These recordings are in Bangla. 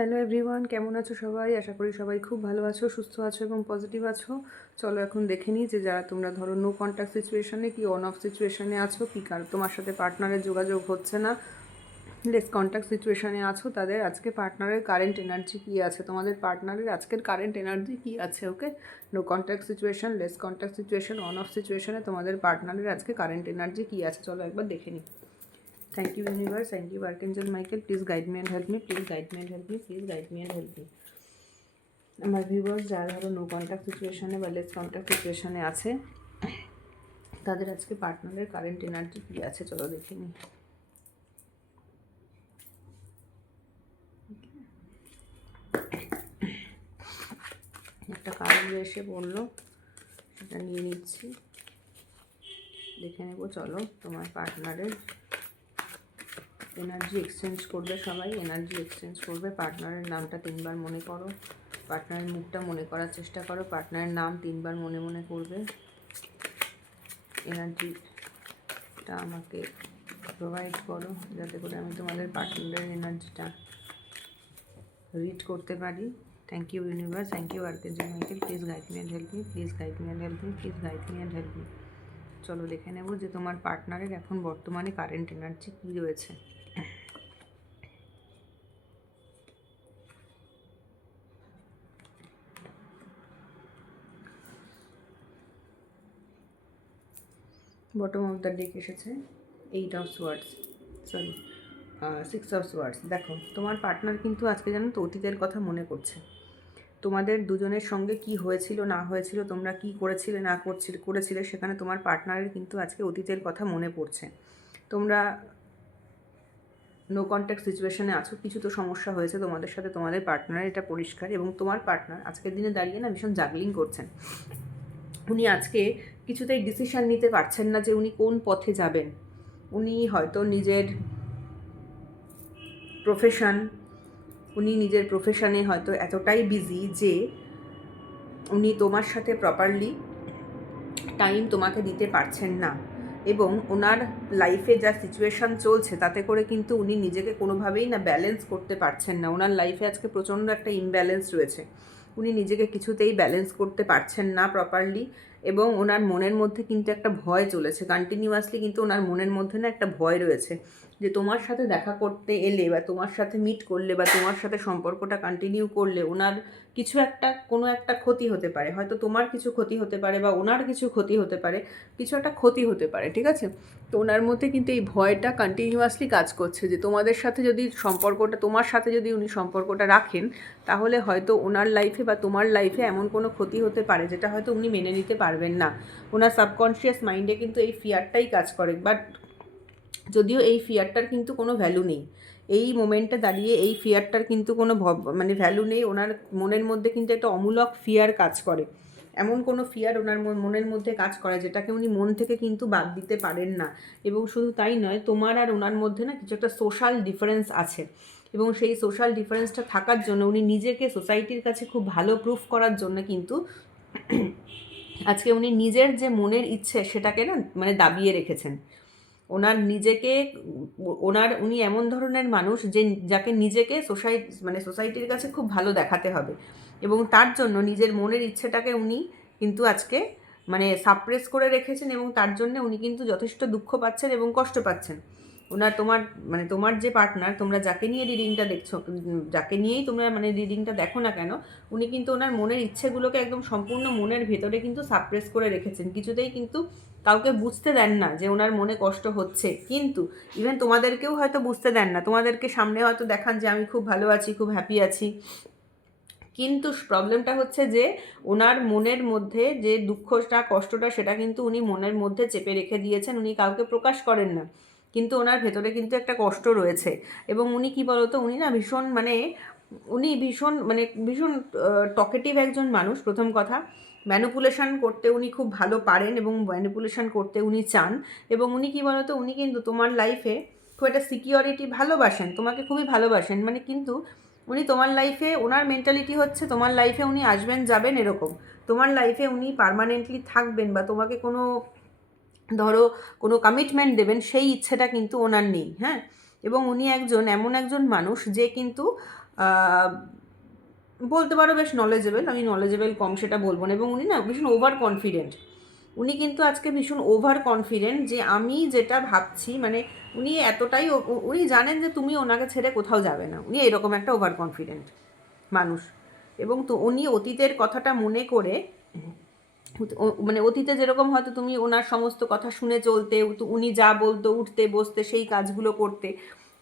হ্যালো এভরিওয়ান, কেমন আছো সবাই? আশা করি সবাই খুব ভালো আছো, সুস্থ আছো এবং পজিটিভ আছো। চলো এখন দেখে নিই যে যারা তোমরা ধরো নো কন্ট্যাক্ট সিচুয়েশানে কি অন অফ সিচুয়েশানে আছো, কি কারণ তোমার সাথে পার্টনারের যোগাযোগ হচ্ছে না, লেস কন্ট্যাক্ট সিচুয়েশানে আছো, তাদের আজকে পার্টনারের কারেন্ট এনার্জি কী আছে, তোমাদের পার্টনারের আজকের কারেন্ট এনার্জি কী আছে। Okay, no contact situation, less contact situation, on off সিচুয়েশানে তোমাদের পার্টনারের আজকে কারেন্ট এনার্জি কী আছে, চলো একবার দেখে নিই। Thank you universe, thank you Archangel Michael, please guide me and help me, please guide me and help me, please guide me and help me. আমার ভিউয়ার্স যারা ধরো নো কন্ট্যাক্ট সিচুয়েশানে বা লেস কন্ট্যাক্ট সিচুয়েশানে আছে, তাদের আজকে পার্টনারের কারেন্ট এনার্জি কী আছে চলো দেখে নিই। একটা কার্ড এসে পড়লো, সেটা নিয়ে নিচ্ছি, দেখে নেবো। চলো তোমার পার্টনারের এনার্জি এক্সচেঞ্জ করবে, সবাই এনার্জি এক্সচেঞ্জ করবে। পার্টনারের নামটা 3বার মনে করো, পার্টনারের মুখটা মনে করার চেষ্টা করো, পার্টনারের নাম 3বার মনে মনে করবে। এনার্জিটা আমাকে প্রোভাইড করো যাতে করে আমি তোমাদের পার্টনারের এনার্জিটা রিড করতে পারি। Thank you universe, thank you archangel Michael, please guide me and help me, please guide me and help me, please guide me and help me. চলো দেখে নেব যে তোমার পার্টনারের এখন বর্তমানে কারেন্ট এনার্জি কী রয়েছে। বটম অফ দ্য ডেক এসেছে 8 of swords, sorry 6 of swords. দেখো তোমার পার্টনার কিন্তু আজকে জানো তো অতীতের কথা মনে করছে। তোমাদের দুজনের সঙ্গে কি হয়েছিল না হয়েছিল, তোমরা কি করেছিলে না করেছিলে, সেখানে তোমার পার্টনারের কিন্তু আজকে অতীতের কথা মনে পড়ছে। তোমরা নো কন্ট্যাক্ট সিচুয়েশানে আছো, কিছু তো সমস্যা হয়েছে তোমাদের সাথে, তোমাদের পার্টনারের এটা পরিষ্কার। এবং তোমার পার্টনার আজকের দিনে দাঁড়িয়ে না ভীষণ জাগলিং করছেন। উনি আজকে কিছুতেই ডিসিশান নিতে পারছেন না যে উনি কোন পথে যাবেন। উনি হয়তো নিজের প্রফেশনে হয়তো এতটাই বিজি যে উনি তোমার সাথে প্রপারলি টাইম তোমাকে দিতে পারছেন না। এবং ওনার লাইফে যা সিচুয়েশান চলছে তাতে করে কিন্তু উনি নিজেকে কোনোভাবেই না ব্যালেন্স করতে পারছেন না। ওনার লাইফে আজকে প্রচণ্ড একটা ইমব্যালেন্স রয়েছে, উনি নিজেকে কিছুতেই ব্যালেন্স করতে পারছেন না প্রপারলি। এবং ওনার মনের মধ্যে কিন্তু একটা ভয় চলেছে কন্টিনিউয়াসলি, কিন্তু ওনার মনের মধ্যে না একটা ভয় রয়েছে যে তোমার সাথে দেখা করতে এলে বা তোমার সাথে মিট করলে বা তোমার সাথে সম্পর্কটা কন্টিনিউ করলে ওনার কিছু একটা কোনো একটা ক্ষতি হতে পারে। হয়তো তোমার কিছু ক্ষতি হতে পারে বা ওনার কিছু ক্ষতি হতে পারে, কিছু একটা ক্ষতি হতে পারে, ঠিক আছে? তো ওনার মধ্যে কিন্তু এই ভয়টা কন্টিনিউয়াসলি কাজ করছে যে তোমাদের সাথে যদি সম্পর্কটা, তোমার সাথে যদি উনি সম্পর্কটা রাখেন, তাহলে হয়তো ওনার লাইফে বা তোমার লাইফে এমন কোনো ক্ষতি হতে পারে যেটা হয়তো উনি মেনে নিতে পারবেন না। ওনার সাবকনশিয়াস মাইন্ডে কিন্তু এই ফিয়ারটাই কাজ করে। বাট যদিও এই ফিয়ারটার কিন্তু কোনো ভ্যালু নেই, এই মোমেন্টে দাঁড়িয়ে এই ফিয়ারটার কিন্তু কোনো ভ্যালু নেই। ওনার মনের মধ্যে কিন্তু একটা অমূলক ফিয়ার কাজ করে, এমন কোনো ফিয়ার ওনার মনের মধ্যে কাজ করে যেটাকে উনি মন থেকে কিন্তু বাদ দিতে পারেন না। এবং শুধু তাই নয়, তোমার আর ওনার মধ্যে না কিছু একটা সোশ্যাল ডিফারেন্স আছে, এবং সেই সোশ্যাল ডিফারেন্সটা থাকার জন্য উনি নিজেকে সোসাইটির কাছে খুব ভালো প্রুফ করার জন্য কিন্তু আজকে উনি নিজের যে মনের ইচ্ছে সেটাকে না মানে দাবিয়ে রেখেছেন। উনি এমন ধরনের মানুষ যে যাকে নিজেকে সোসাইটির কাছে খুব ভালো দেখাতে হবে, এবং তার জন্য নিজের মনের ইচ্ছেটাকে উনি কিন্তু আজকে মানে সাপ্রেস করে রেখেছেন। এবং তার জন্য উনি কিন্তু যথেষ্ট দুঃখ পাচ্ছেন এবং কষ্ট পাচ্ছেন। তোমার যে পার্টনার, তোমরা যাকে নিয়ে রিডিংটা দেখছো, যাকে নিয়েই তোমরা রিডিংটা দেখো না কেন, উনি কিন্তু ওনার মনের ইচ্ছেগুলোকে একদম সম্পূর্ণ মনের ভেতরে কিন্তু সাপ্রেস করে রেখেছেন। কিছুতেই কিন্তু কাউকে বুঝতে দেন না যে ওনার মনে কষ্ট হচ্ছে। কিন্তু ইভেন তোমাদেরকেও হয়তো বুঝতে দেন না, তোমাদেরকে সামনে হয়তো দেখান যে আমি খুব ভালো আছি, খুব হ্যাপি আছি। কিন্তু প্রবলেমটা হচ্ছে যে ওনার মনের মধ্যে যে দুঃখটা কষ্টটা সেটা কিন্তু উনি মনের মধ্যে চেপে রেখে দিয়েছেন, উনি কাউকে প্রকাশ করেন না। কিন্তু ওনার ভেতরে কিন্তু একটা কষ্ট রয়েছে। এবং উনি কি বলতো, উনি না ভীষণ টকেটিভ একজন মানুষ। প্রথম কথা, ম্যানিপুলেশন করতে উনি খুব ভালো পারেন এবং ম্যানিপুলেশন করতে উনি চান। এবং উনি কি বলতো, উনি কিন্তু তোমার লাইফে খুব একটা সিকিউরিটি ভালোবাসেন, তোমাকে খুবই ভালোবাসেন, কিন্তু উনি তোমার লাইফে, ওনার মেন্টালিটি হচ্ছে তোমার লাইফে উনি আসবেন যাবেন এরকম, তোমার লাইফে উনি পার্মানেন্টলি থাকবেন বা তোমাকে কোনো কমিটমেন্ট দেবেন সেই ইচ্ছেটা কিন্তু ওনার নেই। হ্যাঁ, এবং উনি এমন একজন মানুষ যে কিন্তু বলতে পারো বেশ নলেজেবল, আমি নলেজেবল কম সেটা বলবো না, এবং উনি না ভীষণ ওভার কনফিডেন্ট। উনি কিন্তু আজকে ভীষণ ওভার কনফিডেন্ট যে আমি যেটা ভাবছি, মানে উনি এতটাই উনি জানেন যে তুমি ওনাকে ছেড়ে কোথাও যাবে না, উনি এরকম একটা ওভার কনফিডেন্ট মানুষ। এবং তো উনি অতীতের কথাটা মনে করে, মানে অতীতে যেরকম হয়তো তুমি ওনার সমস্ত কথা শুনে চলতে, উনি যা বলতো উঠতে বসতে সেই কাজগুলো করতে,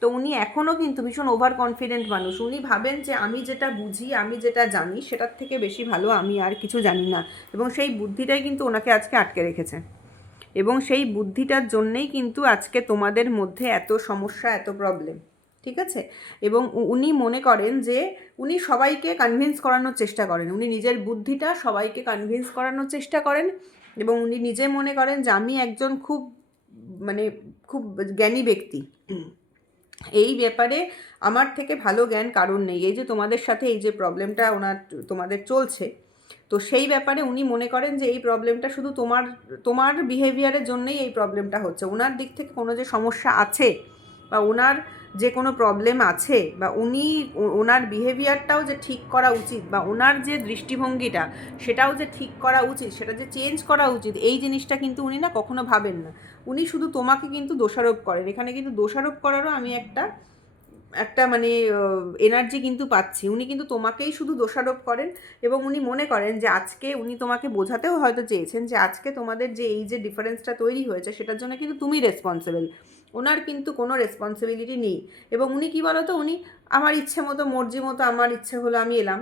তো উনি এখনও কিন্তু ভীষণ ওভার কনফিডেন্ট মানুষ। উনি ভাবেন যে আমি যেটা বুঝি, আমি যেটা জানি, সেটার থেকে বেশি ভালো আমি আর কিছু জানি না, এবং সেই বুদ্ধিটাই কিন্তু ওনাকে আজকে আটকে রেখেছে, এবং সেই বুদ্ধিটার জন্যেই কিন্তু আজকে তোমাদের মধ্যে এত সমস্যা, এত প্রবলেম। ঠিক আছে? এবং উনি মনে করেন যে উনি সবাইকে কনভিন্স করানোর চেষ্টা করেন, উনি নিজের বুদ্ধিটা সবাইকে কনভিন্স করানোর চেষ্টা করেন, এবং উনি নিজে মনে করেন যে আমি একজন খুব, মানে খুব জ্ঞানী ব্যক্তি, এই ব্যাপারে আমার থেকে ভালো জ্ঞান কারণ নেই। এই যে তোমাদের সাথে এই যে প্রবলেমটা ওনার তোমাদের চলছে, তো সেই ব্যাপারে উনি মনে করেন যে এই প্রবলেমটা শুধু তোমার তোমার বিহেভিয়ারের জন্যই এই প্রবলেমটা হচ্ছে। ওনার দিক থেকে কোনো যে সমস্যা আছে, বা ওনার যে কোনো প্রবলেম আছে, বা উনি ওনার বিহেভিয়ারটাও যে ঠিক করা উচিত, বা ওনার যে দৃষ্টিভঙ্গিটা সেটাও যে ঠিক করা উচিত, সেটা যে চেঞ্জ করা উচিত, এই জিনিসটা কিন্তু উনি না কখনো ভাবেন না। উনি শুধু তোমাকে কিন্তু দোষারোপ করেন। এখানে কিন্তু দোষারোপ করারও আমি একটা একটা মানে এনার্জি কিন্তু পাচ্ছি। উনি কিন্তু তোমাকেই শুধু দোষারোপ করেন, এবং উনি মনে করেন যে আজকে উনি তোমাকে বোঝাতেও হয়তো চেয়েছেন যে আজকে তোমাদের যে এই যে ডিফারেন্সটা তৈরি হয়েছে সেটার জন্য কিন্তু তুমি রেসপন্সিবল, ওনার কিন্তু কোনো রেসপন্সিবিলিটি নেই। এবং উনি কী বলো তো, উনি আমার ইচ্ছে মতো মর্জি মতো, আমার ইচ্ছে হলো আমি এলাম,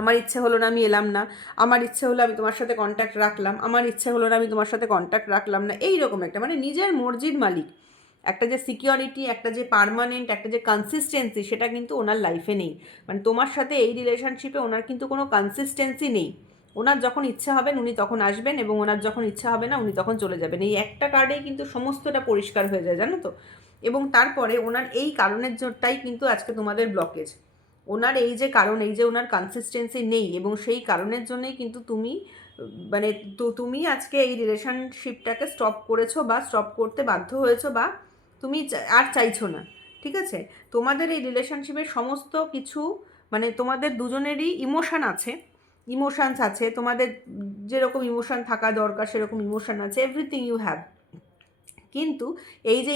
আমার ইচ্ছে হলো না আমি এলাম না, আমার ইচ্ছে হলো আমি তোমার সাথে কন্ট্যাক্ট রাখলাম, আমার ইচ্ছে হলো না আমি তোমার সাথে কন্ট্যাক্ট রাখলাম না, এইরকম একটা মানে নিজের মর্জির মালিক। একটা যে সিকিউরিটি, একটা যে পার্মানেন্ট, একটা যে কনসিস্টেন্সি, সেটা কিন্তু ওনার লাইফে নেই। মানে তোমার সাথে এই রিলেশনশিপে ওনার কিন্তু কোনো কনসিস্টেন্সি নেই। ওনার যখন ইচ্ছা হবেন উনি তখন আসবেন, এবং ওনার যখন ইচ্ছা হবে না উনি তখন চলে যাবেন। এই একটা কার্ডেই কিন্তু সমস্তটা পরিষ্কার হয়ে যায়, জানো তো। এবং তারপরে ওনার এই কারণের জন্যটাই কিন্তু আজকে তোমাদের ব্লকেজ। ওনার এই যে কারণ, এই যে ওনার কনসিস্টেন্সি নেই, এবং সেই কারণের জন্যই কিন্তু তুমি, মানে তুমি আজকে এই রিলেশনশিপটাকে স্টপ করেছো, বা স্টপ করতে বাধ্য হয়েছো, বা তুমি আর চাইছো না। ঠিক আছে? তোমাদের এই রিলেশনশিপের সমস্ত কিছু, মানে তোমাদের দুজনেরই ইমোশান আছে, ইমোশানস আছে, তোমাদের যেরকম ইমোশান থাকা দরকার সেরকম ইমোশান আছে, এভরিথিং ইউ হ্যাভ। কিন্তু এই যে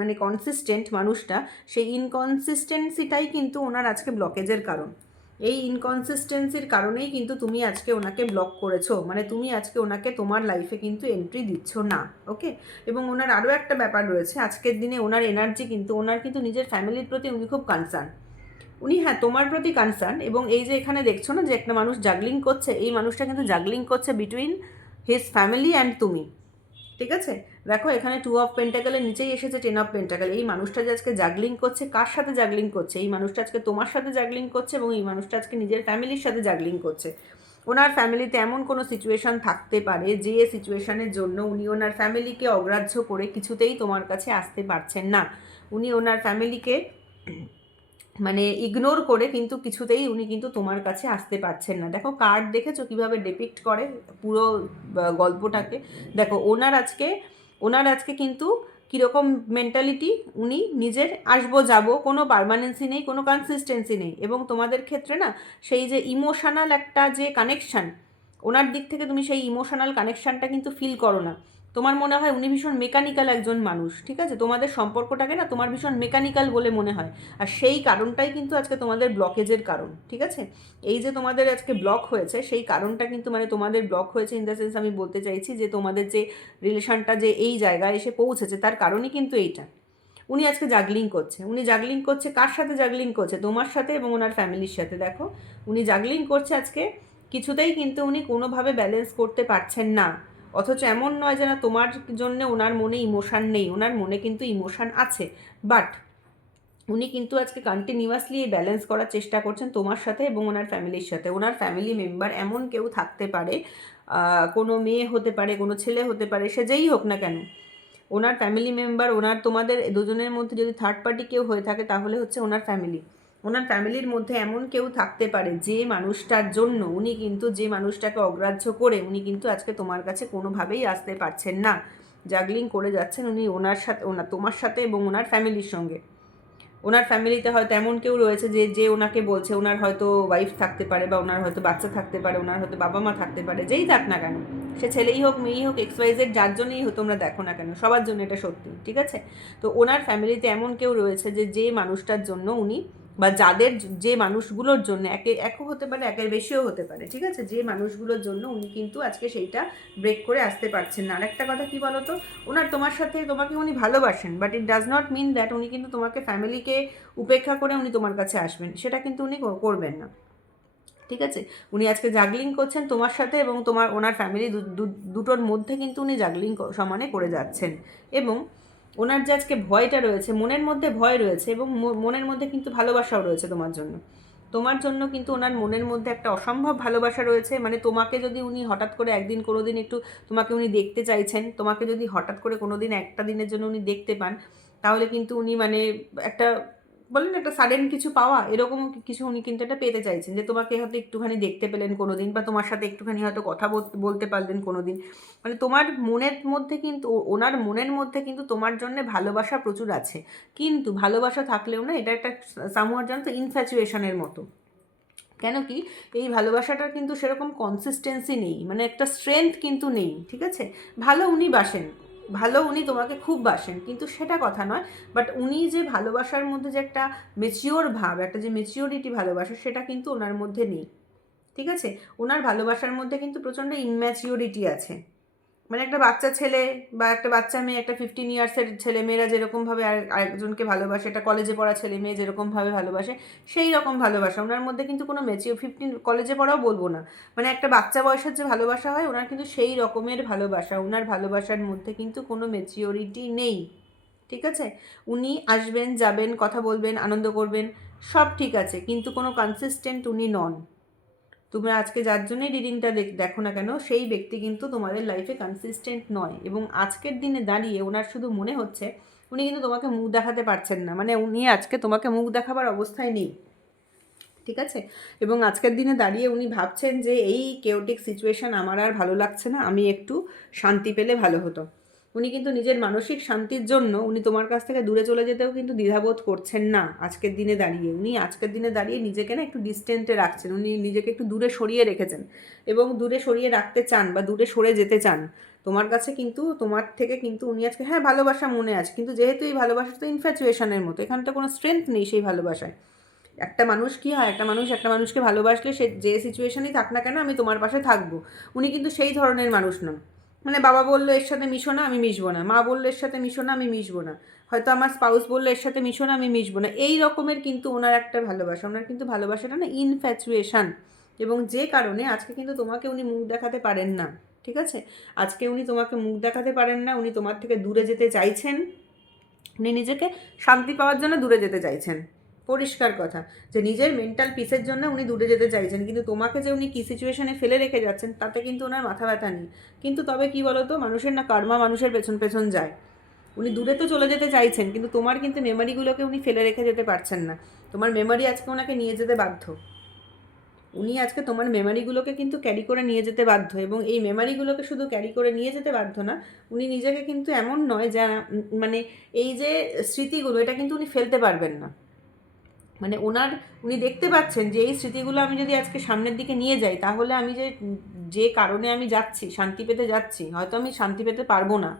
মানে কনসিস্টেন্ট মানুষটা, সেই ইনকনসিস্টেন্সিটাই কিন্তু ওনার আজকে ব্লকেজের কারণ। এই ইনকনসিস্টেন্সির কারণেই কিন্তু তুমি আজকে ওনাকে ব্লক করেছো, মানে তুমি আজকে ওনাকে তোমার লাইফে কিন্তু এন্ট্রি দিচ্ছ না। ওকে? এবং ওনার আরও একটা ব্যাপার রয়েছে আজকের দিনে, ওনার এনার্জি কিন্তু, ওনার কিন্তু নিজের ফ্যামিলির প্রতি উনি খুব কনসার্ন। উনি, হ্যাঁ, তোমার প্রতি কনসার্ন, এবং এই যে এখানে দেখছো না যে একটা মানুষ জাগলিং করছে, এই মানুষটা কিন্তু জাগলিং করছে বিটুইন হিজ ফ্যামিলি অ্যান্ড তুমি। ঠিক আছে? দেখো এখানে 2 অফ পেন্টাকেলের নিচেই এসেছে 10 অফ পেন্টাকেল। এই মানুষটা যে আজকে জাগলিং করছে, কার সাথে জাগলিং করছে? এই মানুষটা আজকে তোমার সাথে জাগলিং করছে, এবং এই মানুষটা আজকে নিজের ফ্যামিলির সাথে জাগলিং করছে। ওনার ফ্যামিলিতে এমন কোনো সিচুয়েশান থাকতে পারে যে সিচুয়েশানের জন্য উনি ওনার ফ্যামিলিকে অগ্রাহ্য করে কিছুতেই তোমার কাছে আসতে পারছেন না। উনি ওনার ফ্যামিলিকে মানে ইগনোর করে কিন্তু কিছুতেই উনি কিন্তু তোমার কাছে আসতে পারছেন না। দেখো কার্ড দেখেছো কীভাবে ডিপিক্ট করে পুরো গল্পটাকে? দেখো ওনার আজকে কিন্তু কীরকম মেন্টালিটি, উনি নিজের আসবো যাবো, কোনো পারমানেন্সি নেই, কোনো কনসিস্টেন্সি নেই। এবং তোমাদের ক্ষেত্রে না সেই যে ইমোশনাল একটা যে কানেকশান, ওনার দিক থেকে তুমি সেই ইমোশনাল কানেকশানটা কিন্তু ফিল করো না। তোমার মনে হয় উনি ভীষণ মেকানিক্যাল একজন মানুষ। ঠিক আছে? তোমাদের সম্পর্কটাকে না তোমার ভীষণ মেকানিক্যাল বলে মনে হয়, আর সেই কারণটাই কিন্তু আজকে তোমাদের ব্লকেজের কারণ। ঠিক আছে? এই যে তোমাদের আজকে ব্লক হয়েছে, সেই কারণটা কিন্তু, মানে তোমাদের ব্লক হয়েছে ইন দ্য সেন্স, আমি বলতে চাইছি যে তোমাদের যে রিলেশনটা যে এই জায়গায় এসে পৌঁছেছে তার কারণই কিন্তু এইটা। উনি আজকে জাগলিং করছে। উনি জাগলিং করছে কার সাথে? জাগলিং করছে তোমার সাথে এবং ওনার ফ্যামিলির সাথে। দেখো উনি জাগলিং করছে আজকে, কিছুতেই কিন্তু উনি কোনোভাবে ব্যালেন্স করতে পারছেন না। অথচ এমন নয় যে না তোমার জন্য ওনার মনে ইমোশান নেই, ওনার মনে কিন্তু ইমোশান আছে, বাট উনি কিন্তু আজকে কন্টিনিউয়াসলি এই ব্যালেন্স করার চেষ্টা করছেন তোমার সাথে এবং ওনার ফ্যামিলির সাথে। ওনার ফ্যামিলি মেম্বার এমন কেউ থাকতে পারে, কোনো মেয়ে হতে পারে, কোনো ছেলে হতে পারে, সে যেই হোক না কেন, ওনার ফ্যামিলি মেম্বার, ওনার তোমাদের দুজনের মধ্যে যদি থার্ড পার্টি কেউ হয়ে থাকে তাহলে হচ্ছে ওনার ফ্যামিলি। ওনার ফ্যামিলির মধ্যে এমন কেউ থাকতে পারে যে মানুষটার জন্য উনি কিন্তু, যে মানুষটাকে অগ্রাহ্য করে উনি কিন্তু আজকে তোমার কাছে কোনোভাবেই আসতে পারছেন না, জাগলিং করে যাচ্ছেন উনি ওনার সাথে, তোমার সাথে এবং ওনার ফ্যামিলির সঙ্গে। ওনার ফ্যামিলিতে হয়তো এমন কেউ রয়েছে যে যে ওনাকে বলছে, ওনার হয়তো ওয়াইফ থাকতে পারে, বা ওনার হয়তো বাচ্চা থাকতে পারে, ওনার হয়তো বাবা মা থাকতে পারে, যেই থাক না কেন, সে ছেলেই হোক মেয়েই হোক XYZ, যার জন্যই হোক তোমরা দেখো না কেন, সবার জন্য এটা সত্যি, ঠিক আছে? তো ওনার ফ্যামিলিতে এমন কেউ রয়েছে যে যে মানুষটার জন্য উনি, বা যাদের, যে মানুষগুলোর জন্য, একও হতে পারে, একের বেশিও হতে পারে, ঠিক আছে, যে মানুষগুলোর জন্য উনি কিন্তু আজকে সেইটা ব্রেক করে আসতে পারছেন না। আরেকটা কথা কি বলো তো, ওনার তোমার সাথে, তোমাকে উনি ভালোবাসেন, but it does not mean that উনি কিন্তু তোমাকে, ফ্যামিলিকে উপেক্ষা করে উনি তোমার কাছে আসবেন, সেটা কিন্তু উনি করবেন না, ঠিক আছে? উনি আজকে জাগলিং করছেন তোমার সাথে, এবং তোমার, ওনার ফ্যামিলি দুটোর মধ্যে কিন্তু উনি জাগলিং সমানে করে যাচ্ছেন। এবং ওনার যে আজকে ভয়টা রয়েছে, মনের মধ্যে ভয় রয়েছে, এবং মনের মধ্যে কিন্তু ভালোবাসাও রয়েছে তোমার জন্য। তোমার জন্য কিন্তু ওনার মনের মধ্যে একটা অসম্ভব ভালোবাসা রয়েছে। মানে তোমাকে যদি উনি হঠাৎ করে একদিন কোনো দিন একটু, তোমাকে উনি দেখতে চাইছেন, তোমাকে যদি হঠাৎ করে কোনো দিন একটা দিনের জন্য উনি দেখতে পান, তাহলে কিন্তু উনি মানে একটা, বলেন একটা সাডেন কিছু পাওয়া, এরকম কিছু উনি কিন্তু এটা পেতে চাইছেন, যে তোমাকে হয়তো একটুখানি দেখতে পেলেন কোনো দিন, বা তোমার সাথে একটুখানি হয়তো কথা বলতে পারলেন কোনো দিন। মানে তোমার মনের মধ্যে কিন্তু, ওনার মনের মধ্যে কিন্তু তোমার জন্য ভালোবাসা প্রচুর আছে, কিন্তু ভালোবাসা থাকলেও না, এটা একটা সামহার জানো তো ইনফ্যাচুয়েশনের মতো। কেন কি, এই ভালোবাসাটার কিন্তু সেরকম কনসিস্টেন্সি নেই, মানে একটা স্ট্রেংথ কিন্তু নেই, ঠিক আছে? ভালো উনি বাসেন, ভালো উনি তোমাকে খুব বাসেন, কিন্তু সেটা কথা নয়। বাট উনি যে ভালোবাসার মধ্যে যে একটা মেচিওর ভাব, একটা যে মেচিওরিটি ভালোবাসা, সেটা কিন্তু ওনার মধ্যে নেই, ঠিক আছে? ওনার ভালোবাসার মধ্যে কিন্তু প্রচণ্ড ইম্যাচিওরিটি আছে। মানে একটা বাচ্চা ছেলে বা একটা বাচ্চা মেয়ে, একটা 15 ইয়ার্সের ছেলে মেয়েরা যেরকমভাবে আরেকজনকে ভালোবাসে, একটা কলেজে পড়া ছেলে মেয়ে যেরকমভাবে ভালোবাসে, সেই রকম ভালোবাসা ওনার মধ্যে কিন্তু কোনো মেচিওর, 15 কলেজে পড়াও বলবো না, মানে একটা বাচ্চা বয়সের যে ভালোবাসা হয়, ওনার কিন্তু সেই রকমের ভালোবাসা, ওনার ভালোবাসার মধ্যে কিন্তু কোনো মেচিওরিটি নেই, ঠিক আছে? উনি আসবেন, যাবেন, কথা বলবেন, আনন্দ করবেন, সব ঠিক আছে, কিন্তু কোনো কনসিস্টেন্ট উনি নন। তোমরা আজকে যার জন্যই রিডিংটা দেখো না কেন, সেই ব্যক্তি কিন্তু তোমাদের লাইফে কনসিস্টেন্ট নয়, এবং আজকের দিনে দাঁড়িয়ে ওনার শুধু মনে হচ্ছে উনি কিন্তু তোমাকে মুখ দেখাতে পারছেন না, মানে উনি আজকে তোমাকে মুখ দেখাবার অবস্থায় নেই, ঠিক আছে? এবং আজকের দিনে দাঁড়িয়ে উনি ভাবছেন যে এই কেওটিক সিচুয়েশান আমার আর ভালো লাগছে না, আমি একটু শান্তি পেলে ভালো হতো। উনি কিন্তু নিজের মানসিক শান্তির জন্য উনি তোমার কাছ থেকে দূরে চলে যেতেও কিন্তু দ্বিধাবোধ করছেন না। আজকের দিনে দাঁড়িয়ে উনি, আজকের দিনে দাঁড়িয়ে নিজেকে না একটু ডিস্টেন্টে রাখছেন, উনি নিজেকে একটু দূরে সরিয়ে রেখেছেন, এবং দূরে সরিয়ে রাখতে চান, বা দূরে সরে যেতে চান তোমার কাছে। কিন্তু তোমার থেকে কিন্তু উনি আজকে, হ্যাঁ ভালোবাসা মনে আছে, কিন্তু যেহেতু এই ভালোবাসা তো ইনফ্যাচুয়েশনের মতো, এখানে তো কোনো স্ট্রেংথ নেই সেই ভালোবাসায়। একটা মানুষ কি হয়, একটা মানুষ একটা মানুষকে ভালোবাসলে সে যে সিচুয়েশনেই থাক না কেন, আমি তোমার পাশে থাকবো, উনি কিন্তু সেই ধরনের মানুষ নন। মানে বাবা বললো এর সাথে মিশো না, আমি মিশবো না, মা বললো এর সাথে মিশো না, আমি মিশবো না, হয়তো আমার স্পাউস বললো এর সাথে মিশো না, আমি মিশবো না, এই রকমের কিন্তু ওনার একটা ভালোবাসা, ওনার কিন্তু ভালোবাসাটা না ইনফ্যাচুয়েশন। এবং যে কারণে আজকে কিন্তু তোমাকে উনি মুখ দেখাতে পারেন না, ঠিক আছে? আজকে উনি তোমাকে মুখ দেখাতে পারেন না, উনি তোমার থেকে দূরে যেতে চাইছেন, উনি নিজেকে শান্তি পাওয়ার জন্য দূরে যেতে চাইছেন, পরিষ্কার কথা, যে নিজের মেন্টাল পিসের জন্য উনি দূরে যেতে চাইছেন, কিন্তু তোমাকে যে উনি কী সিচুয়েশনে ফেলে রেখে যাচ্ছেন তাতে কিন্তু ওনার মাথা ব্যথা নেই। কিন্তু তবে কি বলো তো, মানুষের না কর্মা মানুষের পেছন পেছন যায়। উনি দূরে তো চলে যেতে চাইছেন, কিন্তু তোমার কিন্তু মেমারিগুলোকে উনি ফেলে রেখে যেতে পারছেন না। তোমার মেমারি আজকে ওনাকে নিয়ে যেতে বাধ্য, উনি আজকে তোমার মেমারিগুলোকে কিন্তু ক্যারি করে নিয়ে যেতে বাধ্য, এবং এই মেমারিগুলোকে শুধু ক্যারি করে নিয়ে যেতে বাধ্য না, উনি নিজেকে কিন্তু এমন নয় যা, মানে এই যে স্মৃতিগুলো, এটা কিন্তু উনি ফেলতে পারবেন না। মানে উনি দেখতে পাচ্ছেন যে এই স্মৃতিগুলো আমি যদি আজকে সামনের দিকে নিয়ে যাই, তাহলে আমি যে যে কারণে আমি যাচ্ছি, শান্তি পেতে যাচ্ছি, হয়তো আমি শান্তি পেতে পারবো না,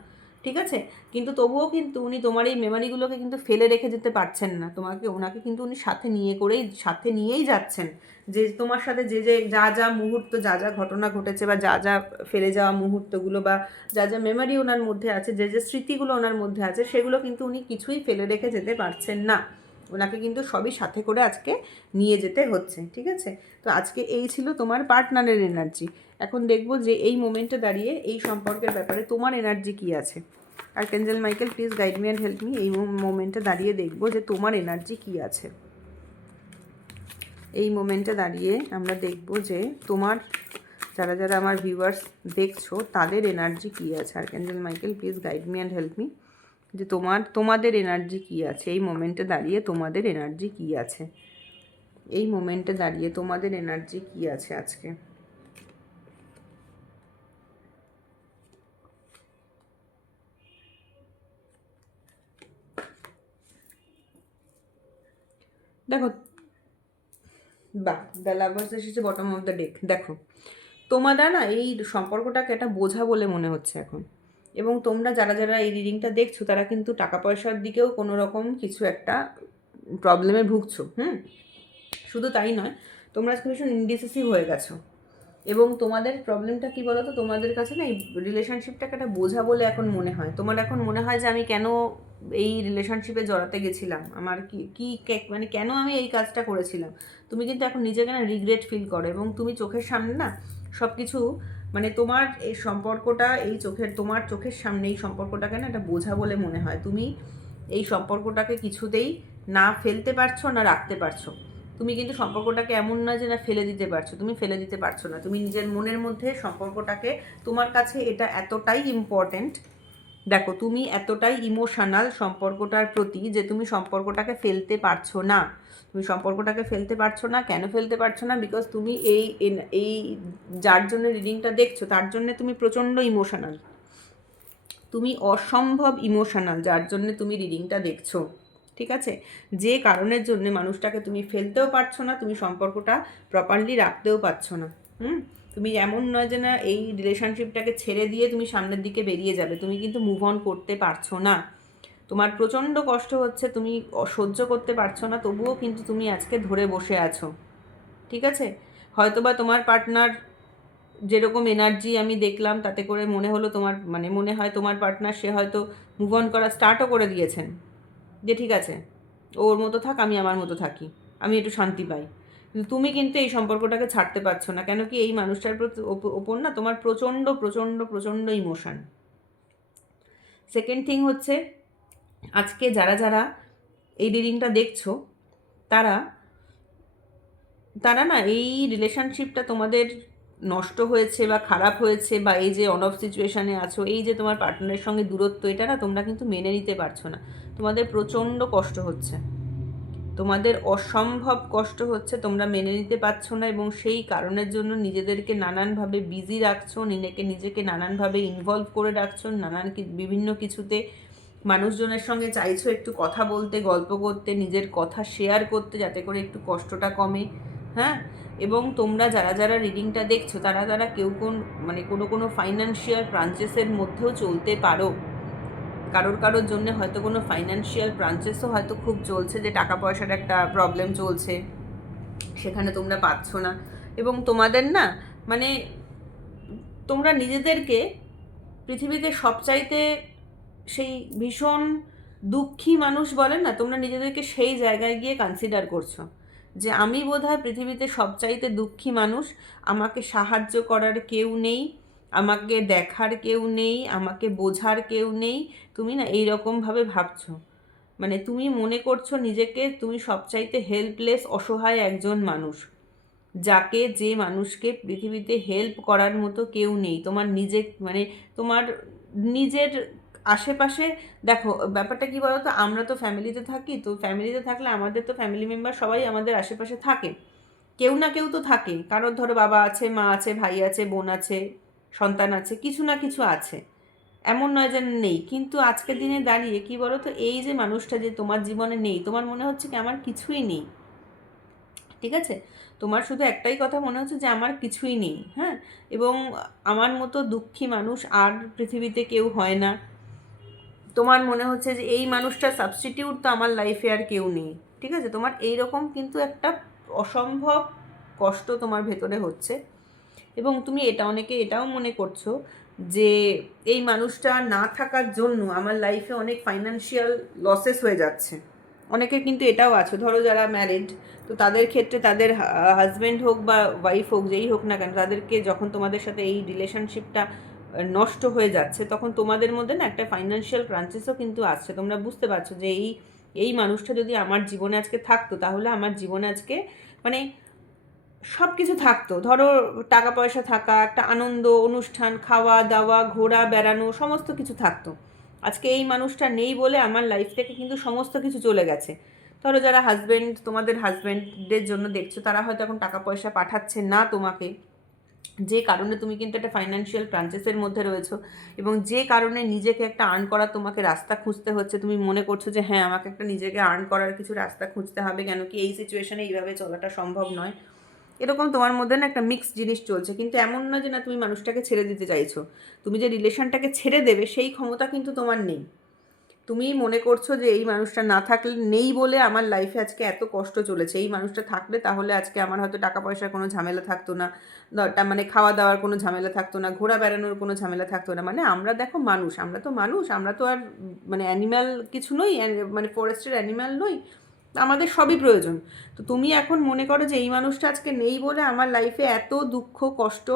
ঠিক আছে? কিন্তু তবুও কিন্তু উনি তোমার এই মেমারিগুলোকে কিন্তু ফেলে রেখে যেতে পারছেন না, ওনাকে কিন্তু উনি সাথে নিয়েই যাচ্ছেন। যে তোমার সাথে যে যে যা যা মুহূর্ত, যা যা ঘটনা ঘটেছে, বা যা যা ফেলে যাওয়া মুহূর্তগুলো, বা যা যা মেমারি ওনার মধ্যে আছে, যে যে স্মৃতিগুলো ওনার মধ্যে আছে, সেগুলো কিন্তু উনি কিছুই ফেলে রেখে যেতে পারছেন না। ওনাকে কিন্তু সবই সাথে করে আজকে নিয়ে যেতে হচ্ছে, ঠিক আছে? তো আজকে এই ছিল তোমার পার্টনারের এনার্জি। এখন দেখব যে এই মোমেন্টে দাঁড়িয়ে এই সম্পর্কের ব্যাপারে তোমার এনার্জি কী আছে। Archangel Michael, please guide me and help me. এই মোমেন্টে দাঁড়িয়ে দেখব যে তোমার এনার্জি কী আছে। এই মোমেন্টে দাঁড়িয়ে আমরা দেখব যে তোমার, যারা যারা আমার ভিউয়ার্স দেখছো, তাদের এনার্জি কী আছে। Archangel Michael, please guide me and help me, যে তোমাদের এনার্জি কী আছে এই মোমেন্টে দাঁড়িয়ে, তোমাদের এনার্জি কী আছে এই মোমেন্টে দাঁড়িয়ে, তোমাদের এনার্জি কী আছে আজকে। দেখো, বাহ, দ্য লাভার্স এসেছে বটম অফ দ্য ডেক। দেখো, তোমাদের না এই সম্পর্কটাকে একটা বোঝা বলে মনে হচ্ছে এখন। এবং তোমরা যারা যারা এই রিডিংটা দেখছো তারা কিন্তু টাকা পয়সার দিকেও কোনো রকম কিছু একটা প্রবলেমে ভুগছো। শুধু তাই নয়, তোমরা আজকে ভীষণ ইনডিসিসিভ হয়ে গেছো। এবং তোমাদের প্রবলেমটা কি বলো তো, তোমাদের কাছে না এই রিলেশনশিপটাকে একটা বোঝা বলে এখন মনে হয়। তোমার এখন মনে হয় যে আমি কেন এই রিলেশনশিপে জড়াতে গেছিলাম, আমার কি মানে কেন আমি এই কাজটা করেছিলাম। তুমি কিন্তু এখন নিজেকে না রিগ্রেট ফিল করো, এবং তুমি চোখের সামনে না সব কিছু, মানে তোমার এই সম্পর্কটা তোমার চোখের সামনে এই সম্পর্কটাকে না একটা বোঝা বলে মনে হয়। তুমি এই সম্পর্কটাকে কিছুতেই না ফেলতে পারছো না রাখতে পারছো। তুমি কিন্তু সম্পর্কটাকে এমন না যে না ফেলে দিতে পারছো, তুমি ফেলে দিতে পারছো না। তুমি নিজের মনের মধ্যে সম্পর্কটাকে, তোমার কাছে এটা এতটাই ইম্পর্ট্যান্ট, দেখো তুমি এতটাই ইমোশনাল সম্পর্কটার প্রতি যে তুমি সম্পর্কটাকে ফেলতে পারছো না। তুমি সম্পর্কটাকে ফেলতে পারছো না। কেন ফেলতে পারছো না? বিকজ তুমি এই যার জন্য রিডিংটা দেখছো তার জন্য তুমি প্রচণ্ড ইমোশনাল, তুমি অসম্ভব ইমোশনাল, যার জন্য তুমি রিডিংটা দেখছো। ঠিক আছে? যে কারণের জন্য মানুষটাকে তুমি ফেলতেও পারছো না, তুমি সম্পর্কটা প্রপারলি রাখতেও পারছো না। তুমি এমন নয় যে না এই রিলেশনশিপটাকে ছেড়ে দিয়ে তুমি সামনের দিকে বেরিয়ে যাবে, তুমি কিন্তু মুভ অন করতে পারছো না। তোমার প্রচণ্ড কষ্ট হচ্ছে, তুমি সহ্য করতে পারছো না, তবুও কিন্তু তুমি আজকে ধরে বসে আছো। ঠিক আছে? হয়তোবা তোমার পার্টনার যেরকম এনার্জি আমি দেখলাম তাতে করে মনে হলো তোমার, মানে মনে হয় তোমার পার্টনার সে হয়তো মুভ অন করা স্টার্টও করে দিয়েছেন, যে ঠিক আছে ওর মতো থাক, আমি আমার মতো থাকি, আমি একটু শান্তি পাই। কিন্তু তুমি কিন্তু এই সম্পর্কটাকে ছাড়তে পারছো না। কেন কি? এই মানুষটার ওপর না তোমার প্রচণ্ড প্রচণ্ড প্রচণ্ড ইমোশন। সেকেন্ড থিং হচ্ছে, আজকে যারা যারা এই রিডিংটা দেখছো তারা তারা না এই রিলেশনশিপটা তোমাদের নষ্ট হয়েছে বা খারাপ হয়েছে, বা এই যে অন অফ সিচুয়েশানে আছো, এই যে তোমার পার্টনারের সঙ্গে দূরত্ব, এটা না তোমরা কিন্তু মেনে নিতে পারছো না। তোমাদের প্রচণ্ড কষ্ট হচ্ছে, তোমাদের অসম্ভব কষ্ট হচ্ছে, তোমরা মেনে নিতে পারছো না। এবং সেই কারণের জন্য নিজেদেরকে নানানভাবে বিজি রাখছো, নিজেকে নানানভাবে ইনভলভ করে রাখছো, বিভিন্ন কিছুতে মানুষজনের সঙ্গে চাইছো একটু কথা বলতে, গল্প করতে, নিজের কথা শেয়ার করতে, যাতে করে একটু কষ্টটা কমে। এবং তোমরা যারা যারা রিডিংটা দেখছো তারা তারা কেউ মানে কোনো ফাইন্যান্সিয়াল ক্রাঞ্চেসের মধ্যেও চলতে পারো। কারোর জন্য হয়তো কোনো ফাইন্যান্সিয়াল ক্রাঞ্চেসও হয়তো খুব চলছে, যে টাকা পয়সার একটা প্রবলেম চলছে, সেখানে তোমরা পাচ্ছ না। এবং তোমাদের না, মানে তোমরা নিজেদেরকে পৃথিবীতে সবচাইতে সেই ভীষণ দুঃখী মানুষ বলেন না, তোমরা নিজেদেরকে সেই জায়গায় গিয়ে কনসিডার করছো যে আমি বোধহয় পৃথিবীতে সবচাইতে দুঃখী মানুষ, আমাকে সাহায্য করার কেউ নেই, আমাকে দেখার কেউ নেই, আমাকে বোঝার কেউ নেই। তুমি না এইরকমভাবে ভাবছো, মানে তুমি মনে করছো নিজেকে তুমি সবচাইতে হেল্পলেস, অসহায় একজন মানুষ, যে মানুষকে পৃথিবীতে হেল্প করার মতো কেউ নেই। তোমার মানে তোমার নিজের আশেপাশে, দেখো ব্যাপারটা কী বলো তো, আমরা তো ফ্যামিলিতে থাকি, তো ফ্যামিলিতে থাকলে আমাদের তো ফ্যামিলি মেম্বার সবাই আমাদের আশেপাশে থাকে, কেউ না কেউ তো থাকে। কারোর ধরো বাবা আছে, মা আছে, ভাই আছে, বোন আছে, সন্তান আছে, কিছু না কিছু আছে, এমন নয় যে নেই। কিন্তু আজকের দিনে দাঁড়িয়ে কী বলো তো, এই যে মানুষটা যে তোমার জীবনে নেই, তোমার মনে হচ্ছে কি আমার কিছুই নেই। ঠিক আছে? তোমার শুধু একটাই কথা মনে হচ্ছে যে আমার কিছুই নেই। এবং আমার মতো দুঃখী মানুষ আর পৃথিবীতে কেউ হয় না। তোমার মনে হচ্ছে যে এই মানুষটা সাবস্টিটিউট, তো আমার লাইফে আর কেউ নেই। ঠিক আছে? তোমার এইরকম কিন্তু একটা অসম্ভব কষ্ট তোমার ভেতরে হচ্ছে। এবং তুমি অনেকে এটাও মনে করছো যে এই মানুষটা না থাকার জন্য আমার লাইফে অনেক ফাইন্যান্সিয়াল লসেস হয়ে যাচ্ছে। অনেকের কিন্তু এটাও আছে, ধরো যারা ম্যারিড, তো তাদের ক্ষেত্রে তাদের হাজব্যান্ড হোক বা ওয়াইফ হোক, যেই হোক না কেন, তাদেরকে যখন তোমাদের সাথে এই রিলেশনশিপটা নষ্ট হয়ে যাচ্ছে, তখন তোমাদের মধ্যে না একটা ফাইন্যান্সিয়াল ক্রাঞ্চেসও কিন্তু আসছে। তোমরা বুঝতে পারছো যে এই মানুষটা যদি আমার জীবনে আজকে থাকতো, তাহলে আমার জীবনে আজকে মানে সব কিছু থাকতো। ধরো টাকা পয়সা থাকা, একটা আনন্দ অনুষ্ঠান, খাওয়া দাওয়া, ঘোরা বেড়ানো, সমস্ত কিছু থাকতো। আজকে এই মানুষটা নেই বলে আমার লাইফ থেকে কিন্তু সমস্ত কিছু চলে গেছে। ধরো যারা তোমাদের হাজব্যান্ডের জন্য দেখছো, তারা হয়তো এখন টাকা পয়সা পাঠাচ্ছে না তোমাকে, যে কারণে তুমি কিন্তু একটা ফাইন্যান্সিয়াল ক্রাঞ্চেসের মধ্যে রয়েছো, এবং যে কারণে নিজেকে একটা আর্ন করার তোমাকে রাস্তা খুঁজতে হচ্ছে। তুমি মনে করছো যে হ্যাঁ, আমাকে একটা নিজেকে আর্ন করার কিছু রাস্তা খুঁজতে হবে, কেন কি এই সিচুয়েশনে এইভাবে চলাটা সম্ভব নয়। এরকম তোমার মধ্যে না একটা মিক্সড জিনিস চলছে। কিন্তু এমন না যে না তুমি মানুষটাকে ছেড়ে দিতে চাইছো। তুমি যে রিলেশনটাকে ছেড়ে দেবে সেই ক্ষমতা কিন্তু তোমার নেই। তুমি মনে করছো যে এই মানুষটা না থাকলে, নেই বলে আমার লাইফে আজকে এত কষ্ট চলেছে, এই মানুষটা থাকলে তাহলে আজকে আমার হয়তো টাকা পয়সার কোনো ঝামেলা থাকতো না, মানে খাওয়া দাওয়ার কোনো ঝামেলা থাকতো না, ঘোরা বেড়ানোর কোনো ঝামেলা থাকতো না। মানে আমরা দেখো মানুষ, আমরা তো মানুষ, আমরা তো আর মানে অ্যানিম্যাল কিছু নই, মানে ফরেস্টের অ্যানিম্যাল নই, আমাদের সবই প্রয়োজন। তো তুমি এখন মনে করো যে এই মানুষটা আজকে নেই বলে আমার লাইফে এত দুঃখ কষ্ট,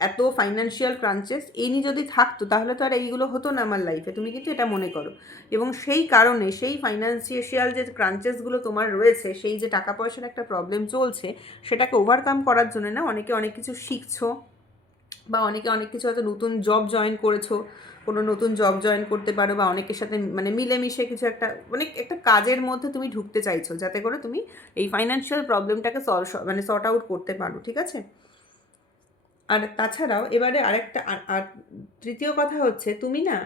এত ফাইন্যান্সিয়াল ক্রাঞ্চেস, এই যদি থাকতো তাহলে তো আর এইগুলো হতো না আমার লাইফে। তুমি কিন্তু এটা মনে করো, এবং সেই কারণে সেই ফাইন্যান্সিয়াল যে ক্রাঞ্চেসগুলো তোমার রয়েছে, সেই যে টাকা পয়সার একটা প্রবলেম চলছে, সেটাকে ওভারকাম করার জন্য না অনেকে অনেক কিছু শিখছো, বা অনেকে অনেক কিছু হয়তো নতুন জব জয়েন করেছো, কোনো নতুন জব জয়েন করতে পারো, বা অনেকের সাথে মানে মিলেমিশে কিছু একটা মানে একটা কাজের মধ্যে তুমি ঢুকতে চাইছো, যাতে করে তুমি এই ফাইন্যান্সিয়াল প্রবলেমটাকে মানে সর্ট আউট করতে পারো, ঠিক আছে? আর তাছাড়াও এবারে আরেকটা আর তৃতীয় কথা হচ্ছে, তুমি না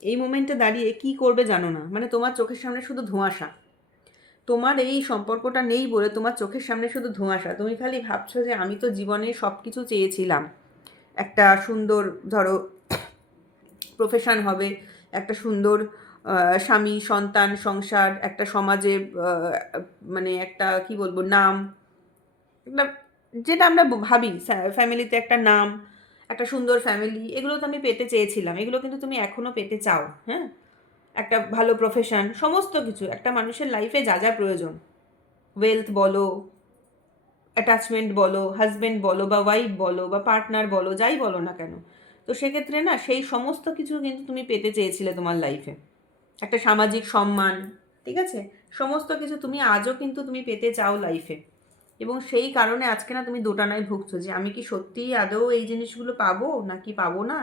এই মোমেন্টে দাঁড়িয়ে কি করবে জানো না। মানে তোমার চোখের সামনে শুধু ধোঁয়াশা, তোমার এই সম্পর্কটা নেই বলে তোমার চোখের সামনে শুধু ধোঁয়াশা। তুমি খালি ভাবছো যে আমি তো জীবনে সব কিছু চেয়েছিলাম, একটা সুন্দর ধরো প্রফেশন হবে, একটা সুন্দর স্বামী, সন্তান, সংসার, একটা সমাজে মানে একটা কি বলবো নাম, একটা যেটা আমরা ভাবি ফ্যামিলিতে একটা নাম, একটা সুন্দর ফ্যামিলি, এগুলো তো আমি পেতে চেয়েছিলাম, এগুলো কিন্তু তুমি এখনও পেতে চাও। হ্যাঁ, একটা ভালো প্রফেশন, সমস্ত কিছু একটা মানুষের লাইফে যা যা প্রয়োজন, ওয়েলথ বলো, অ্যাটাচমেন্ট বলো, হাজব্যান্ড বলো বা ওয়াইফ বলো বা পার্টনার বলো, যাই বলো না কেন, তো সেক্ষেত্রে না সেই সমস্ত কিছু কিন্তু তুমি পেতে চেয়েছিলে তোমার লাইফে। একটা সামাজিক সম্মান, ঠিক আছে, সমস্ত কিছু তুমি আজও কিন্তু তুমি পেতে চাও লাইফে। এবং সেই কারণে আজকে না তুমি দোটানায় ভুগছো যে আমি কি সত্যিই আদৌ এই জিনিসগুলো পাবো নাকি পাবো না।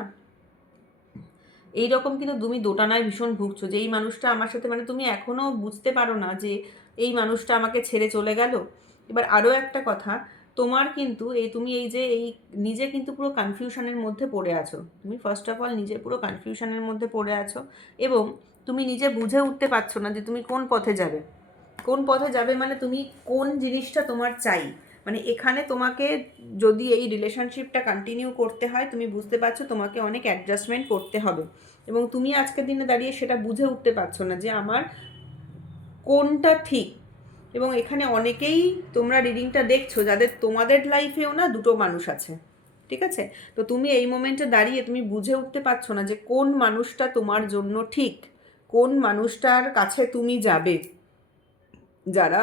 এই রকম কিন্তু তুমি দোটানায় ভীষণ ভুগছো যে এই মানুষটা আমার সাথে, মানে তুমি এখনও বুঝতে পারো না যে এই মানুষটা আমাকে ছেড়ে চলে গেল। এবার আরও একটা কথা, তোমার কিন্তু তুমি এই যে এই নিজে কিন্তু পুরো কনফিউশনের মধ্যে পড়ে আছো। তুমি ফার্স্ট অফ অল নিজে পুরো কনফিউশনের মধ্যে পড়ে আছো, এবং তুমি নিজে বুঝে উঠতে পারছো না যে তুমি কোন পথে যাবে। কোন পথে যাবে মানে তুমি কোন জিনিসটা তোমার চাই। মানে এখানে তোমাকে যদি এই রিলেশনশিপটা কন্টিনিউ করতে হয়, তুমি বুঝতে পারছো তোমাকে অনেক অ্যাডজাস্টমেন্ট করতে হবে, এবং তুমি আজকের দিনে দাঁড়িয়ে সেটা বুঝে উঠতে পারছো না যে আমার কোনটা ঠিক। এবং এখানে অনেকেই তোমরা রিডিংটা দেখছো যাদের তোমাদের লাইফেও না দুটো মানুষ আছে, ঠিক আছে? তো তুমি এই মোমেন্টে দাঁড়িয়ে তুমি বুঝে উঠতে পারছো না যে কোন মানুষটা তোমার জন্য ঠিক, কোন মানুষটার কাছে তুমি যাবে। যারা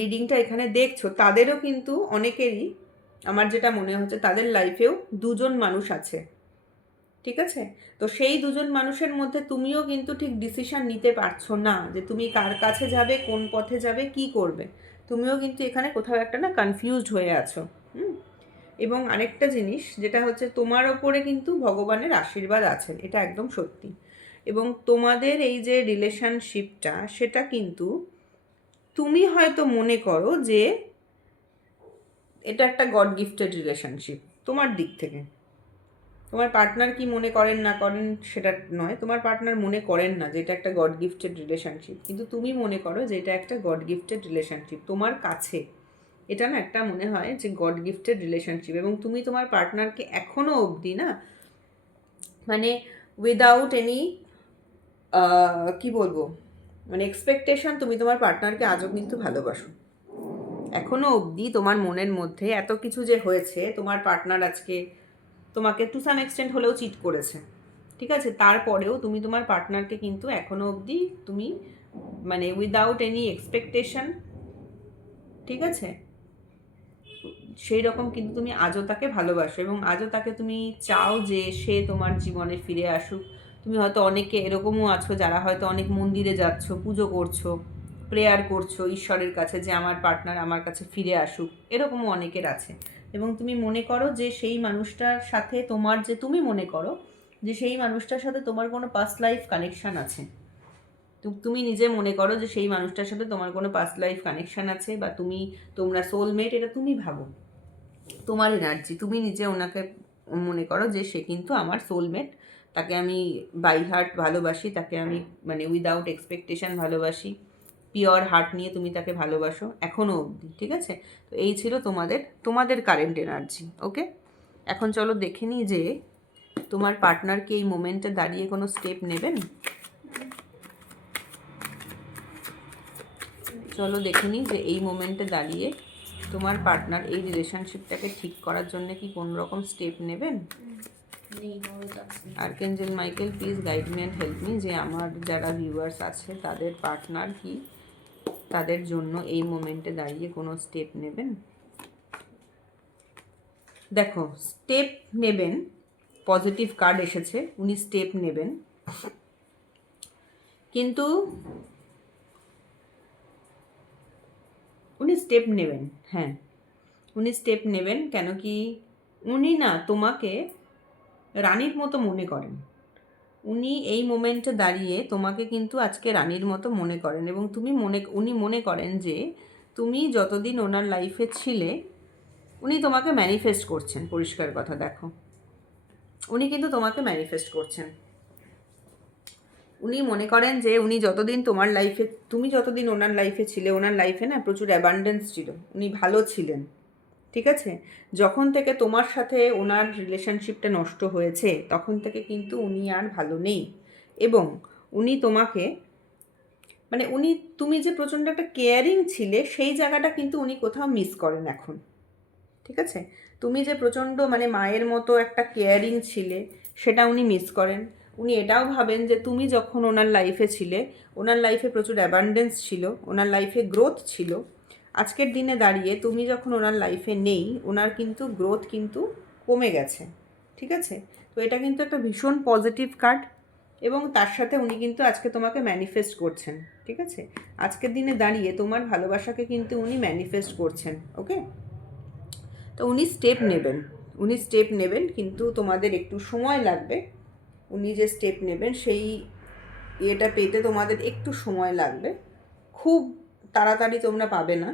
রিডিংটা এখানে দেখছো তাদেরও কিন্তু অনেকেরই, আমার যেটা মনে হচ্ছে তাদের লাইফেও দুজন মানুষ আছে, ঠিক আছে? তো সেই দুজন মানুষের মধ্যে তুমিও কিন্তু ঠিক ডিসিশন নিতে পারছো না যে তুমি কার কাছে যাবে, কোন পথে যাবে, কি করবে। তুমিও কিন্তু এখানে কোথাও একটা না কনফিউজড হয়ে আছো। এবং আরেকটা জিনিস যেটা হচ্ছে, তোমার ওপরে কিন্তু ভগবানের আশীর্বাদ আছে, এটা একদম সত্যি। এবং তোমাদের এই যে রিলেশনশিপটা, সেটা কিন্তু তুমি হয়তো মনে করো যে এটা একটা গড গিফটেড রিলেশনশিপ তোমার দিক থেকে। তোমার পার্টনার কি মনে করেন না করেন সেটা নয়, তোমার পার্টনার মনে করেন না যে এটা একটা গড গিফটেড রিলেশনশিপ, কিন্তু তুমি মনে করো যে এটা একটা গড গিফটেড রিলেশনশিপ তোমার কাছে। এটা না একটা মনে হয় যে গড গিফটেড রিলেশনশিপ, এবং তুমি তোমার পার্টনারকে এখনও অবধি না মানে উইদাউট এনি কি বলবো মানে এক্সপেকটেশন, তুমি তোমার পার্টনারকে আজও কিন্তু ভালোবাসো। এখনও অবধি তোমার মনের মধ্যে এত কিছু যে হয়েছে, তোমার পার্টনার আজকে তোমাকে টু সাম এক্সটেন্ট হলেও চিট করেছে, ঠিক আছে, তারপরেও তুমি তোমার পার্টনারকে কিন্তু এখনও অবধি তুমি মানে উইদাউট এনি এক্সপেকটেশন, ঠিক আছে, সেই রকম কিন্তু তুমি আজও তাকে ভালোবাসো, এবং আজও তাকে তুমি চাও যে সে তোমার জীবনে ফিরে আসুক। তুমি হয়তো অনেকে এরকমও আছো যারা হয়তো অনেক মন্দিরে যাচ্ছ, পুজো করছো, প্রেয়ার করছো ঈশ্বরের কাছে যে আমার পার্টনার আমার কাছে ফিরে আসুক, এরকমও অনেকের আছে। এবং তুমি মনে করো যে সেই মানুষটার সাথে তোমার, যে তুমি মনে করো যে সেই মানুষটার সাথে তোমার কোনো পাস্ট লাইফ কানেকশান আছে। তুমি নিজে মনে করো যে সেই মানুষটার সাথে তোমার কোনো পাস্ট লাইফ কানেকশান আছে, বা তোমরা সোলমেট, এটা তুমি ভাবো। তোমার এনার্জি, তুমি নিজে ওনাকে মনে করো যে সে কিন্তু আমার সোলমেট, তাকে আমি বাই হার্ট ভালোবাসি, তাকে আমি মানে উইদাউট এক্সপেকটেশন ভালোবাসি, পিওর হার্ট নিয়ে তুমি তাকে ভালোবাসো এখনও অবধি, ঠিক আছে? তো এই ছিল তোমাদের কারেন্ট এনার্জি। ওকে, এখন চলো দেখে নিই যে তোমার পার্টনারকে এই মোমেন্টে দাঁড়িয়ে কোনো স্টেপ নেবেন। চলো দেখে নিই যে এই মোমেন্টে দাঁড়িয়ে তোমার পার্টনার এই রিলেশনশিপটাকে ঠিক করার জন্য কি কোনো রকম স্টেপ নেবেন। আর্কেঞ্জেল Michael please guide me and help me, যে আমার যারা ভিউয়ার্স আছে তাদের পার্টনার কি তাদের জন্য এই মোমেন্টে দাঁড়িয়ে কোনো স্টেপ নেবেন। দেখো, স্টেপ নেবেন, পজিটিভ কার্ড এসেছে, উনি স্টেপ নেবেন, কিন্তু উনি স্টেপ নেবেন, হ্যাঁ উনি স্টেপ নেবেন। কেন কি উনি না তোমাকে রানীর মতো মনে করেন, উনি এই মোমেন্টে দাঁড়িয়ে তোমাকে কিন্তু আজকে রানীর মতো মনে করেন, এবং উনি মনে করেন যে তুমি যতদিন ওনার লাইফে ছিলে উনি তোমাকে ম্যানিফেস্ট করছেন। পরিষ্কার কথা, দেখো উনি কিন্তু তোমাকে ম্যানিফেস্ট করছেন। উনি মনে করেন যে উনি যতদিন তোমার লাইফে, তুমি যতদিন ওনার লাইফে ছিলে, ওনার লাইফে না প্রচুর অ্যাবান্ডেন্স ছিল, উনি ভালো ছিলেন, ঠিক আছে? যখন থেকে তোমার সাথে ওনার রিলেশনশিপটা নষ্ট হয়েছে তখন থেকে কিন্তু উনি আর ভালো নেই, এবং উনি তোমাকে মানে তুমি যে প্রচণ্ড একটা কেয়ারিং ছিলে সেই জায়গাটা কিন্তু উনি কোথাও মিস করেন এখন, ঠিক আছে? তুমি যে প্রচণ্ড মানে মায়ের মতো একটা কেয়ারিং ছিলে সেটা উনি মিস করেন। উনি এটাও ভাবেন যে তুমি যখন ওনার লাইফে ছিলে, ওনার লাইফে প্রচুর অ্যাবান্ডেন্স ছিল, ওনার লাইফে গ্রোথ ছিল। আজকের দিনে দাঁড়িয়ে তুমি যখন ওনার লাইফে নেই, ওনার কিন্তু গ্রোথ কিন্তু কমে গেছে, ঠিক আছে? তো এটা কিন্তু একটা ভীষণ পজিটিভ কার্ড, এবং তার সাথে উনি কিন্তু আজকে তোমাকে ম্যানিফেস্ট করছেন, ঠিক আছে? আজকের দিনে দাঁড়িয়ে তোমার ভালোবাসাকে কিন্তু উনি ম্যানিফেস্ট করছেন। ওকে, তো উনি স্টেপ নেবেন, কিন্তু তোমাদের একটু সময় লাগবে। উনি যে স্টেপ নেবেন সেই ইয়েটা পেতে তোমাদের একটু সময় লাগবে, খুব তাড়াতাড়ি তোমরা পাবে না।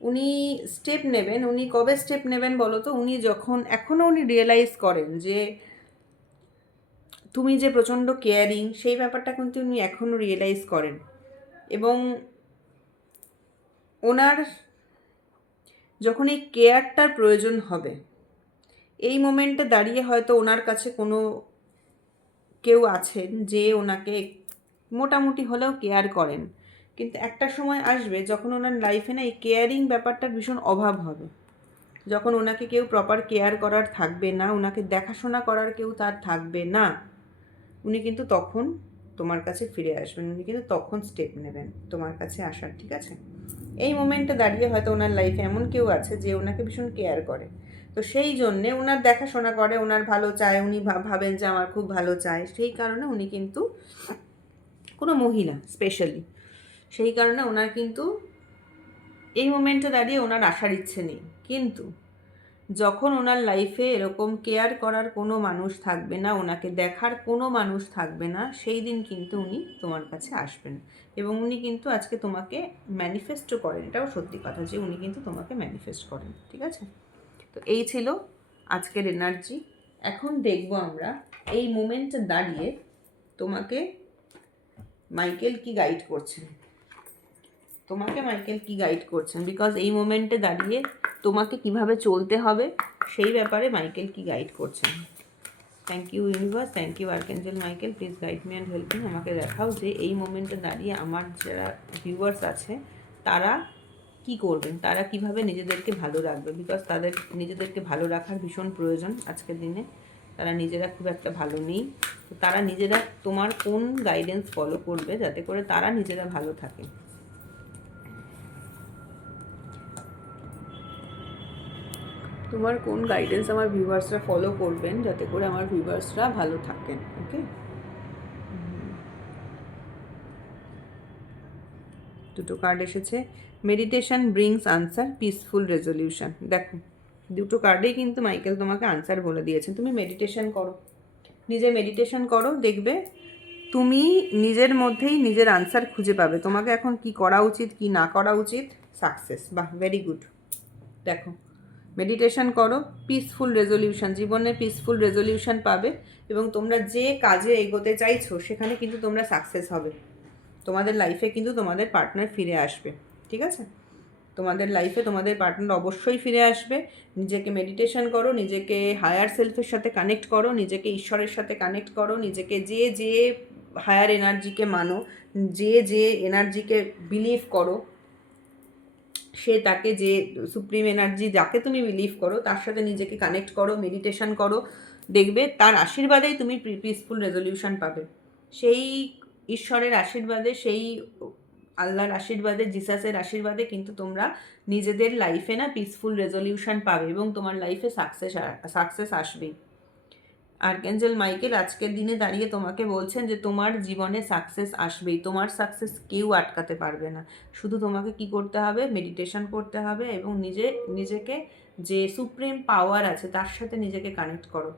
উনি স্টেপ নেবেন, উনি কবে স্টেপ নেবেন বলো তো? উনি যখন এখনও উনি রিয়েলাইজ করেন যে তুমি যে প্রচণ্ড কেয়ারিং, সেই ব্যাপারটা কিন্তু উনি এখনও রিয়েলাইজ করেন, এবং ওনার যখন এই কেয়ারটার প্রয়োজন হবে, এই মোমেন্টে দাঁড়িয়ে হয়তো ওনার কাছে কোনো কেউ আছেন যে ওনাকে মোটামুটি হলেও কেয়ার করেন, কিন্তু একটা সময় আসবে যখন ওনার লাইফে না এই কেয়ারিং ব্যাপারটার ভীষণ অভাব হবে, যখন ওনাকে কেউ প্রপার কেয়ার করার থাকবে না, ওনাকে দেখাশোনা করার কেউ তার থাকবে না, উনি কিন্তু তখন তোমার কাছে ফিরে আসবেন, উনি কিন্তু তখন স্টেপ নেবেন তোমার কাছে আসার, ঠিক আছে? এই মোমেন্টে দাঁড়িয়ে হয়তো ওনার লাইফে এমন কেউ আছে যে ওনাকে ভীষণ কেয়ার করে, তো সেই জন্যে ওনার দেখাশোনা করে, ওনার ভালো চায়, উনি ভাবেন যে আমার খুব ভালো চায়, সেই কারণে উনি কিন্তু কোনো মহিলা স্পেশালি, সেই কারণে ওনার কিন্তু এই মোমেন্টে দাঁড়িয়ে ওনার আসার ইচ্ছে নেই। কিন্তু যখন ওনার লাইফে এরকম কেয়ার করার কোনো মানুষ থাকবে না, ওনাকে দেখার কোনো মানুষ থাকবে না, সেই দিন কিন্তু উনি তোমার কাছে আসবেন, এবং উনি কিন্তু আজকে তোমাকে ম্যানিফেস্টও করেন। এটাও সত্যি কথা যে উনি কিন্তু তোমাকে ম্যানিফেস্ট করেন, ঠিক আছে? তো এই ছিল আজকের এনার্জি। এখন দেখব আমরা এই মোমেন্টে দাঁড়িয়ে তোমাকে মাইকেল কি গাইড করছেন, বিকজ এই মোমেন্টে দাঁড়িয়ে তোমাকে কিভাবে চলতে হবে সেই ব্যাপারে মাইকেল কি গাইড করছেন। Thank you universe, thank you archangel Michael, please guide me and help me. আমাকে দেখাও যে এই মোমেন্টে দাঁড়িয়ে আমার যারা ভিউয়ার্স আছে তারা কি করবেন, তারা কিভাবে নিজেদেরকে ভালো রাখবে, বিকজ তাদের নিজেদেরকে ভালো রাখার ভীষণ প্রয়োজন আজকের দিনে। তারা নিজেরা খুব একটা ভালো নেই, তো তারা নিজেরা তোমার কোন গাইডেন্স ফলো করবে যাতে করে তারা নিজেরা ভালো থাকে। তোমার কোন গাইডেন্স আমার ভিউয়ার্সরা ফলো করবেন যাতে করে আমার ভিউয়ার্সরা ভালো থাকেন। ওকে, দুটো কার্ড এসেছে, meditation brings answer, peaceful resolution. দেখো দুটো কার্ডেই কিন্তু মাইকেল তোমাকে আনসার বলে দিয়েছেন। তুমি মেডিটেশন করো, নিজে মেডিটেশন করো, দেখবে তুমি নিজের মধ্যেই নিজের আনসার খুঁজে পাবে। তোমাকে এখন কি করা উচিত কি না করা উচিত, সাকসেস, বাহ ভেরি গুড। দেখো মেডিটেশন করো, পিসফুল রেজলিউশন, জীবনে পিসফুল রেজলিউশন পাবে এবং তোমরা যে কাজে এগোতে চাইছো সেখানে কিন্তু তোমরা সাকসেস হবে। তোমাদের লাইফে কিন্তু তোমাদের পার্টনার ফিরে আসবে, ঠিক আছে? তোমাদের লাইফে তোমাদের পার্টনার অবশ্যই ফিরে আসবে। নিজেকে মেডিটেশন করো, নিজেকে হায়ার সেলফের সাথে কানেক্ট করো, নিজেকে ঈশ্বরের সাথে কানেক্ট করো, নিজেকে যে যে হায়ার এনার্জিকে মানো, যে যে এনার্জিকে বিলিভ করো, সে তাকে যে সুপ্রিম এনার্জি যাকে তুমি বিলিভ করো তার সাথে নিজেকে কানেক্ট করো, মেডিটেশন করো, দেখবে তার আশীর্বাদেই তুমি পিসফুল রেজলিউশন পাবে। সেই ঈশ্বরের আশীর্বাদে, সেই আল্লাহর আশীর্বাদে, জিসাসের আশীর্বাদে কিন্তু তোমরা নিজেদের লাইফে না পিসফুল রেজলিউশন পাবে এবং তোমার লাইফে সাকসেস আসবেই। আর্কএঞ্জেল মাইকেল আজকের দিনে দাঁড়িয়ে তোমাকে বলছেন যে তোমার জীবনে সাকসেস আসবেই, তোমার সাকসেস কেউ আটকাতে পারবে না। শুধু তোমাকে কি করতে হবে? মেডিটেশন করতে হবে এবং নিজেকে যে সুপ্রিম পাওয়ার আছে তার সাথে নিজেকে কানেক্ট করো।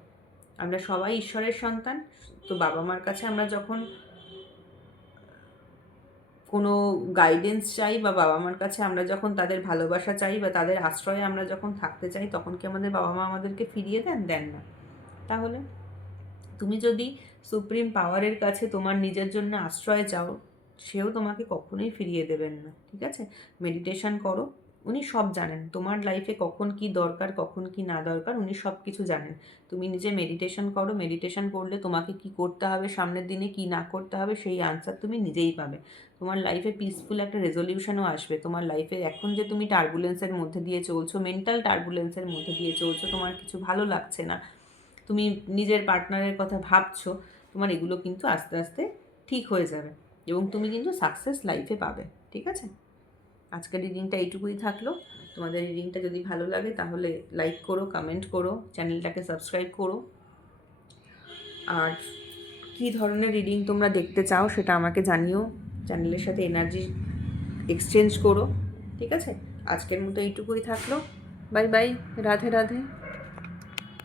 আমরা সবাই ঈশ্বরের সন্তান, তো বাবা মার কাছে আমরা যখন কোনো গাইডেন্স চাই বা বাবা মার কাছে আমরা যখন তাদের ভালোবাসা চাই বা তাদের আশ্রয়ে আমরা যখন থাকতে চাই, তখন কি আমাদের বাবা মা আমাদেরকে ফিরিয়ে দেন না? তাহলে তুমি যদি সুপ্রিম পাওয়ারের কাছে তোমার নিজের জন্য আশ্রয় চাও, সেও তোমাকে কখনোই ফিরিয়ে দেবেন না, ঠিক আছে? মেডিটেশন করো, উনি সব জানেন তোমার লাইফে কখন কি দরকার, কখন কি না দরকার, উনি সব কিছু জানেন। তুমি নিজে মেডিটেশন করো, মেডিটেশন করলে তোমাকে কি করতে হবে, সামনের দিনে কি না করতে হবে, সেই আনসার তুমি নিজেই পাবে। তোমার লাইফে পিসফুল একটা রেজলিউশনও আসবে। তোমার লাইফে এখন যে তুমি টার্বুলেন্সের মধ্যে দিয়ে চলছো, মেন্টাল টার্বুলেন্সের মধ্যে দিয়ে চলছো, তোমার কিছু ভালো লাগছে না, তুমি নিজের পার্টনারের কথা ভাবছো, তোমার এগুলো কিন্তু আস্তে আস্তে ঠিক হয়ে যাবে এবং তুমি কিন্তু সাকসেস লাইফে পাবে, ঠিক আছে? আজকের রিডিংটা এইটুকুই থাকলো। তোমাদের রিডিংটা যদি ভালো লাগে তাহলে লাইক করো, কমেন্ট করো, চ্যানেলটাকে সাবস্ক্রাইব করো। আর কী ধরনের রিডিং তোমরা দেখতে চাও সেটা আমাকে জানিও, চ্যানেলের সাথে এনার্জি এক্সচেঞ্জ করো, ঠিক আছে? আজকের মতো এইটুকুই থাকলো। Bye bye, Radhe Radhe.